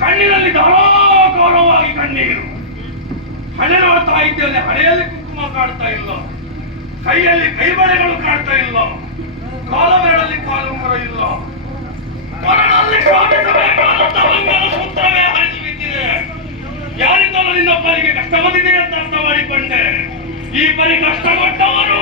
ಕಣ್ಣಿನಲ್ಲಿ ಧಾರಾಕಾರವಾಗಿ ಕಣ್ಣೀರು. ಹಣೆ ನೋಡ್ತಾ ಇದ್ದೇನೆ ಹಣೆಯಲ್ಲಿ ಕುಂಕುಮ ಕಾಡ್ತಾ ಇಲ್ಲ. ಕೈಯಲ್ಲಿ ಕೈಬಳೆಗಳು ಕಾಡ್ತಾ ಇಲ್ಲ. ಕಾಲವೆರಳಲ್ಲಿ ಕಾಲು ಮರ ಇಲ್ಲ. ಮರಣದಲ್ಲಿ ಸೂತ್ರವೇ ಹರಿಸಿ ಬಿದ್ದಿದೆ. ಯಾರಿಂದಲೂ ಕಷ್ಟ ಬಂದಿದೆ ಅಂತ ಅರ್ಥ ಮಾಡಿಕೊಂಡೆ ಈ ಪರಿ ಕಷ್ಟ ಕೊಟ್ಟವರು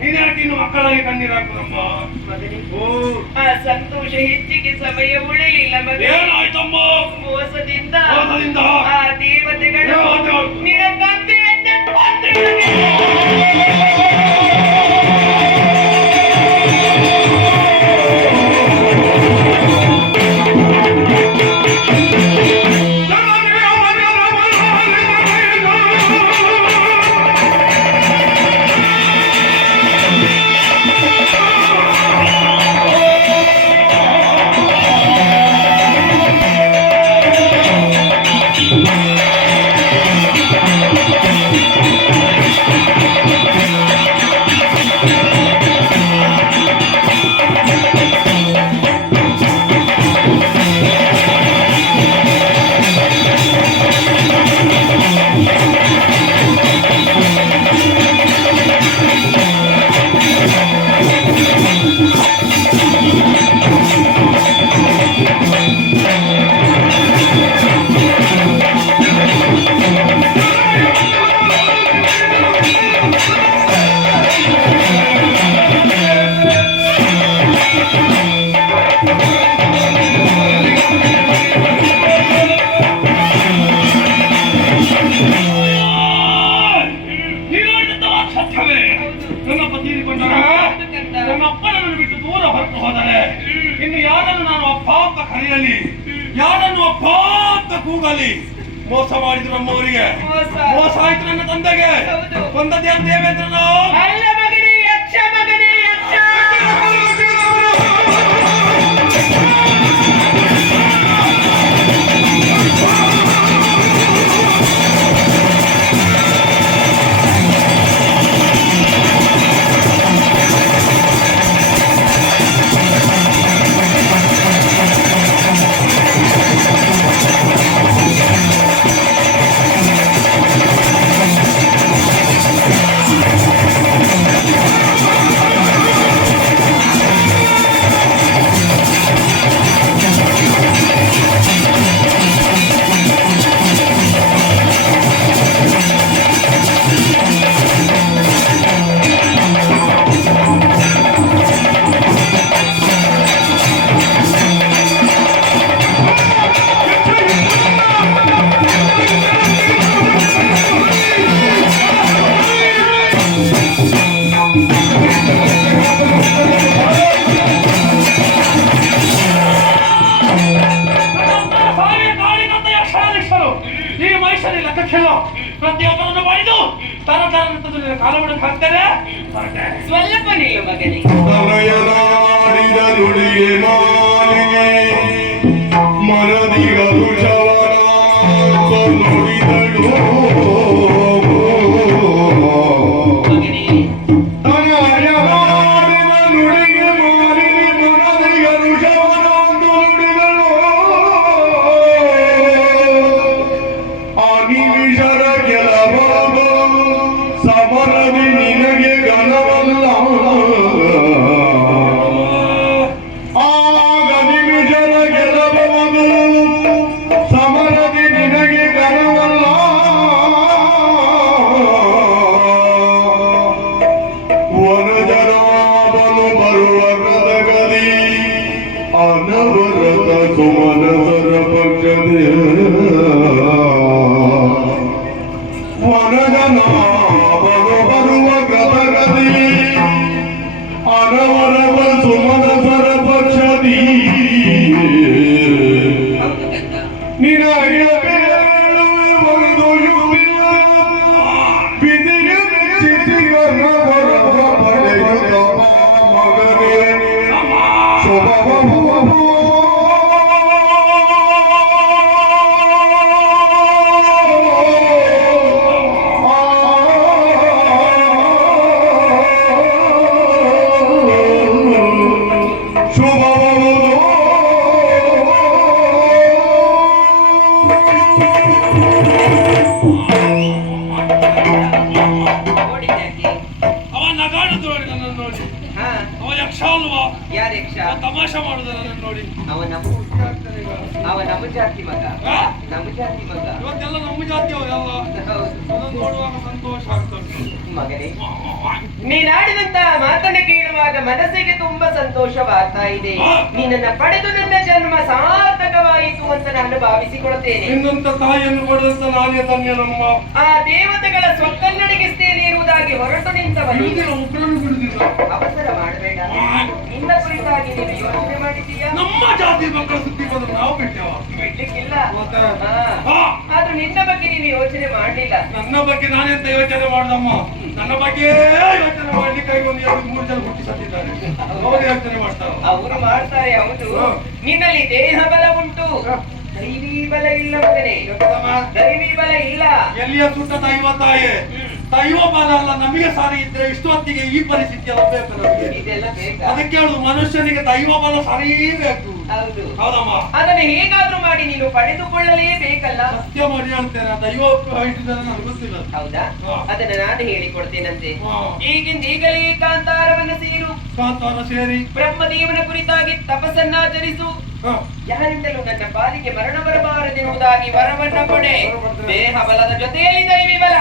ನೀನ್ಯಾಕೆ ಇನ್ನು ಮಕ್ಕಳಾಗಿ ಕಣ್ಣೀರಾಕುದಮ್ಮ ಸಂತೋಷ ಹೆಚ್ಚಿಗೆ ಸಮಯ ಉಳಿಯಿಲ್ಲ ಮಗ ಏನಾಯ್ತಮ್ಮ? ಮೋಸದಿಂದ ಮೋಸದಿಂದ? ಆ ದೇವತೆಗಳು. ಸತ್ಯವೇ ನನ್ನಪ್ಪ ತೀರಿಕೊಂಡಾಗ ನನ್ನ ಅಪ್ಪನನ್ನು ಬಿಟ್ಟು ದೂರ ಹೊರಟು ಇನ್ನು ಯಾರನ್ನು ನಾನು ಅಪ್ಪ ಅಂತ ಕರೆಯಲಿ ಯಾರನ್ನು ಅಪ್ಪ ಅಂತ ಕೂಗಲಿ ಮೋಸ ಮಾಡಿದ್ರು ನಮ್ಮವರಿಗೆ. ಮೋಸ. ಆಯ್ತು ನನ್ನ ತಂದೆಗೆ. ಕೊಂದದೇ ದೇವೇಂದ್ರನ ತರ ಬರ್ತಾರೆ. ಸ್ವಲ್ಪ ನಿಲ್ಲು ಮಗನೇ তোমার ಸಂತೋಷವಾಗ್ತಾ ಇದೆ ನಿನ್ನನ್ನ ಪಡೆದು ನನ್ನ ಜನ್ಮ ಸಾರ್ಥಕವಾಯಿತು ಅಂತ ನಾನು ಭಾವಿಸಿಕೊಳ್ಳುತ್ತೇನೆ. ನಿನ್ನಂತ ತಾಯಿಯನ್ನು ಪಡೆದಂತ ನಾನೇ ಧನ್ಯ ಆ ದೇವತೆಗಳ ಸ್ವಕ್ಕನ್ನಡಿಗಿಸ್ತೇನೆ ಇರುವುದಾಗಿ ಹೊರಟು ನಿಂತ ಅವಸರ ಮಾಡಬೇಡ. ನಿನ್ನ ಕುರಿತಾಗಿ ನೀನು ಯೋಚನೆ ಮಾಡಿದೀಯಾ ನಮ್ಮ ಜಾತಿ ಮಕ್ಕಳ ಸುದ್ದಿ ಬಂದ್ರೆ ನಾವು ಬಿಟ್ಟೆವ ಬಿಡ್ಲಿಕ್ಕಿಲ್ಲ. ಆದ್ರೂ ನಿನ್ನ ಬಗ್ಗೆ ನೀನು ಯೋಚನೆ ಮಾಡಲಿಲ್ಲ. ನನ್ನ ಬಗ್ಗೆ ನಾನೆಂತ ಯೋಚನೆ ಮಾಡ್ದಮ್ಮ? ನನ್ನ ಬಗ್ಗೆ ಯೋಚನೆ ಮಾಡ್ಲಿಕ್ಕೆ ಒಂದು ಎರಡು ಮೂರು ಜನ ಹುಟ್ಟಿ ಸತ್ತಿದ್ದಾರೆ. ಅವರು ಯೋಚನೆ ಮಾಡ್ತಾರೆ? ಅವರು ಮಾಡ್ತಾರೆ ಹೌದು. ನಿನ್ನಲ್ಲಿ ದೇಹ ಬಲ ಉಂಟು. ದೈವಿ ಬಲ ಇಲ್ಲ ಮಗನೇ. ದೈವಿ ಬಲ ಇಲ್ಲ. ಎಲ್ಲಿಯ ಸುಟ್ಟ ದೈವ ತಾಯಿ? ದೈವ ಬಲ ಅಲ್ಲ ನಮಗೆ ಸಾರಿ ಇದ್ರೆ ಇಷ್ಟು ಹೊತ್ತಿಗೆ ಈ ಪರಿಸ್ಥಿತಿ ಎಲ್ಲ ಬೇಕು? ಅದಕ್ಕೆ ಹೇಳುದು ಮನುಷ್ಯನಿಗೆ ದೈವ ಬಲ ಸರಿ ಬೇಕು. ಹೌದಮ್ಮ. ಅದನ್ನು ಹೇಗಾದ್ರೂ ಮಾಡಿ ನೀನು ಪಡೆದುಕೊಳ್ಳಲೇಬೇಕಲ್ಲ ಸತ್ಯ ಮಾಡಿ ಹೇಳ್ತೇನೆ ದೈವ ನನಗೆ ಗೊತ್ತಿಲ್ಲ. ಹೌದಾ? ಅದನ್ನ ನಾನು ಹೇಳಿಕೊಡ್ತೇನಂತೆ. ಈಗಿಂದ ಈಗಲೇ ಕಾಂತಾರವನ್ನ ಸೇರು. ಕಾಂತಾರ ಸೇರಿ. ಬ್ರಹ್ಮದೇವನ ಕುರಿತಾಗಿ ತಪಸ್ಸನ್ನಾಚರಿಸು. ಯಾರಿಂದಲೂ ನನ್ನ ಪಾಲಿಗೆ ಮರಣ ಬರಬಾರದೆನ್ನುವುದಾಗಿ ವರವನ್ನ ಕೊಡೆ. ದೇಹ ಬಲದ ಜೊತೆಯಲ್ಲಿ ದೈವಿ ಬಲ.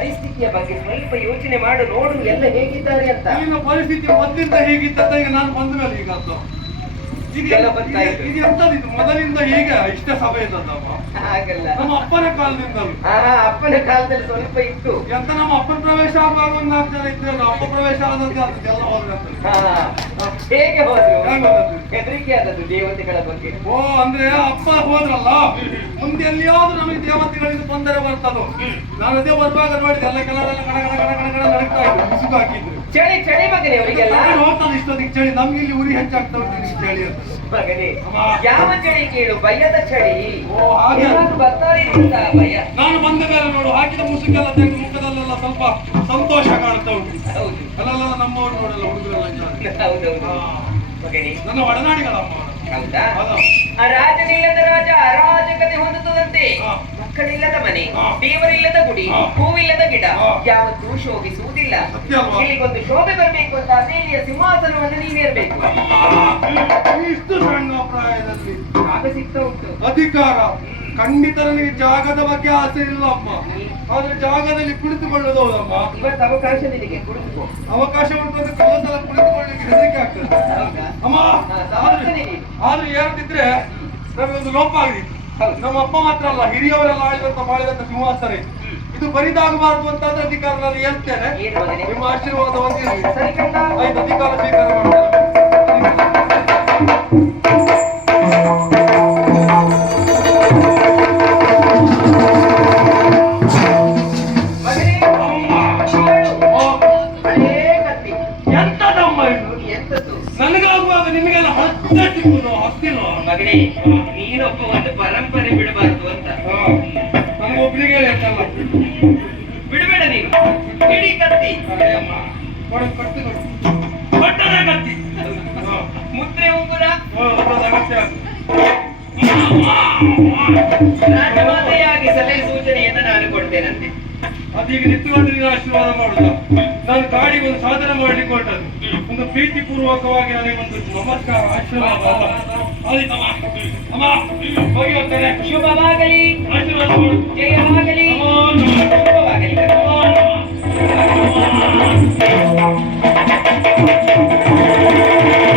ಪರಿಸ್ಥಿತಿಯ ಬಗ್ಗೆ ಸ್ವಲ್ಪ ಯೋಚನೆ ಮಾಡು ನೋಡು ಎಲ್ಲ ಹೇಗಿದ್ದಾರೆ ಅಂತ. ಈಗ ಪರಿಸ್ಥಿತಿ ಮೊದಲಿಂದ ಹೇಗಿತ್ತಂತ ಈಗ ನಾನು ಬಂದ ಮೇಲೆ ಈಗ ಅದು. ಇದು ಎಲ್ಲ ಗೊತ್ತಾಯ್ತು. ಇದು ಎಂತದ್ದು ಮೊದಲಿಂದ ಹೀಗೆ ಇಷ್ಟ ಸಭೆ ಇದ್ದದ್ದಮ್ಮ ಹಾಗಲ್ಲ. ನಮ್ಮ ಅಪ್ಪನ ಕಾಲದಿಂದಲೂ. ಆ ಅಪ್ಪನ ಕಾಲದಲ್ಲಿ ಸ್ವಲ್ಪ ಇತ್ತು. ಎಂತ ನಮ್ಮ ಅಪ್ಪನ ಪ್ರವೇಶ ಆಗುವಾಗ ಒಂದು ನಾಲ್ಕು ಜನ ಇದ್ರಲ್ಲ ಅಪ್ಪ ಪ್ರವೇಶ ಆದಂತೆ ಅದಕ್ಕೆಲ್ಲ ಹೋದ್ರೆ ಹಾ, ಹೇಗೆ ಹೋದ್ರು? ಹೆದರಿಕೆ ಆದದ್ದು ದೇವತೆಗಳ ಬಗ್ಗೆ ಓ ಅಂದ್ರೆ ಅಪ್ಪ ಹೋದ್ರಲ್ಲ ಮುಂದೆ ಎಲ್ಲಿಯಾದ್ರೂ ನಮಗೆ ದೇವತೆಗಳಿಂದ ತೊಂದರೆ ಬರ್ತದೋ ನಾನು ಅದೇ ಬರುವಾಗ ನೋಡಿದೆ ಎಲ್ಲ ಕೆಲವರೆಲ್ಲ ಕಣ ಕಣ ಕಣ ಕಣ ಕಣ ನಡಕ್ತಾ ಇದ್ರು ಮುಸುಕು ಹಾಕಿದ್ರು ಚಳಿ ಚಳಿ ಮಗನೇ ಅವರಿಗೆಲ್ಲ. ನಾನು ಹೋಗ್ತಾನೆ ಇಷ್ಟೊತ್ತಿಗೆ ಚಳಿ. ನಮ್ಗೆ ಇಲ್ಲಿ ಉರಿ ಹೆಚ್ಚಾಗ್ತಾ ಉಂಟು ಚಳಿ ಅಂತ. ಮಗನೇ ಯಾವ ಚಳಿ ಕೇಳು? ಭಯದ ಚಳಿ. ಓ, ಹಾಗೆ. ಬರ್ತಾರೆ ಅಂತ ಭಯ. ನಾನು ಬಂದ ಮೇಲೆ ನೋಡು ಹಾಕಿದ ಮುಸುಕೆಲ್ಲ ತೆಗೆದು ಮುಖದಲ್ಲೆಲ್ಲ ಸ್ವಲ್ಪ ಸಂತೋಷ ಕಾಣ್ತಾ ಉಂಟು ಹೌದು. ಅಲ್ಲೆಲ್ಲ ನಮ್ಮವ್ರು ನೋಡಲ್ಲ ಹುಡುಗರೆಲ್ಲ ಇದ್ದಾರೆ. ಹೌದೌದು ಮಗನೇ. ನನ್ನ ಒಡನಾಡಿಗಳಮ್ಮ ಅವರು. ಹೌದಾ? ಆ ರಾಜನಿಲ್ಲದ ರಾಜ ಅರಾಜಕತೆ ಹೊಂದುತ್ತದಂತೆ. ಮಕ್ಕಳಿಲ್ಲದ ಮನೆ. ದೇವರಿಲ್ಲದ ಹಾ. ಹೂವಿಲ್ಲದ ಗಿಡ. ಯಾವತ್ತೂ ಶೋಭಿಸುವುದಿಲ್ಲ? ಇಲ್ಲಿಗೊಂದು ಶೋಭೆ ಬರಬೇಕು ಅಂತ ಅದೇ ಇಲ್ಲಿಯ ಸಿಂಹಾಸನವನ್ನು ನೀನೇರ್ಬೇಕು ಇಷ್ಟು ಸಣ್ಣ ಪ್ರಾಯದಲ್ಲಿ ಆಗ ಸಿಗ್ತಾ ಉಂಟು. ಅಧಿಕಾರ. ಖಂಡಿತ ನನಗೆ ಜಾಗದ ಬಗ್ಗೆ ಆಸೆ ಇಲ್ಲ ಅಮ್ಮ. ಆದ್ರೆ ಜಾಗದಲ್ಲಿ ಕುಳಿತುಕೊಳ್ಳೋದು ಹೌದಮ್ಮ ಇವತ್ತು ಅವಕಾಶ ನಿನಗೆ ಕುಳಿತುಕೋ. ಅವಕಾಶ ಉಂಟು ಅಂದ್ರೆ ಕುಳಿತುಕೊಳ್ಳಿಕ್ಕೆ ಹೆದರಿಕೆ ಆಗ್ತದೆ. ಅಮ್ಮ. ಆದ್ರೆ ಹೇಳ್ತಿದ್ರೆ ನಮಗೊಂದು ಲೋಪ ಆಗಿದೆ. ನಮ್ಮ ಅಪ್ಪ ಮಾತ್ರ ಅಲ್ಲ ಹಿರಿಯವರೆಲ್ಲ ಆಳಿದಂತ ಮಾಡಿದಂತ ಸಿಂಹಾಸನ ಇದು ಬರಿದಾಗಬಾರದು ಅಂತಂದ್ರೆ ಅಧಿಕಾರ ನಾನು ಹೇಳ್ತೇನೆ? ನಿಮ್ಮ ಆಶೀರ್ವಾದ ಹೊಂದಿರಲಿ ಆಯ್ತು ಅಧಿಕಾರ ಸ್ವೀಕಾರ ಎಂತದ್ದು ನನಗಾಗುವಾಗ ನಿಮಗೆಲ್ಲ ಹತ್ತಿನೋ ಹತ್ತಿನೋ ಮಗನೇ ನೀನೊಬ್ಬ ಒಂದು ಪರಂಪರೆ ಬಿಡಬಾರದು ಮುದ್ರೆ ಉಂಗುರ ರಾಜಮಾತೆಯಾಗಿ ಸಲಹೆ ಸೂಚನೆಯನ್ನು ನಾನು ಕೊಡ್ತೇನಂತೆ. ಅದೀಗ ನಿಂತುಕೊಂಡು ನೀನು ಆಶೀರ್ವಾದ ಮಾಡುದು. ನಾನು ಕಾಡಿಗೆ ಒಂದು ಸಾಧನೆ ಮಾಡ್ಲಿಕ್ಕೆ ಹೊರಟದ್ದು ಒಂದು ಪ್ರೀತಿ ಪೂರ್ವಕವಾಗಿ ನನಗೆ ಒಂದು ನಮಸ್ಕಾರ ಆಶೀರ್ವಾದ. ಶುಭವಾಗಲಿ. ಆಶೀರ್ವಾದ Thank you.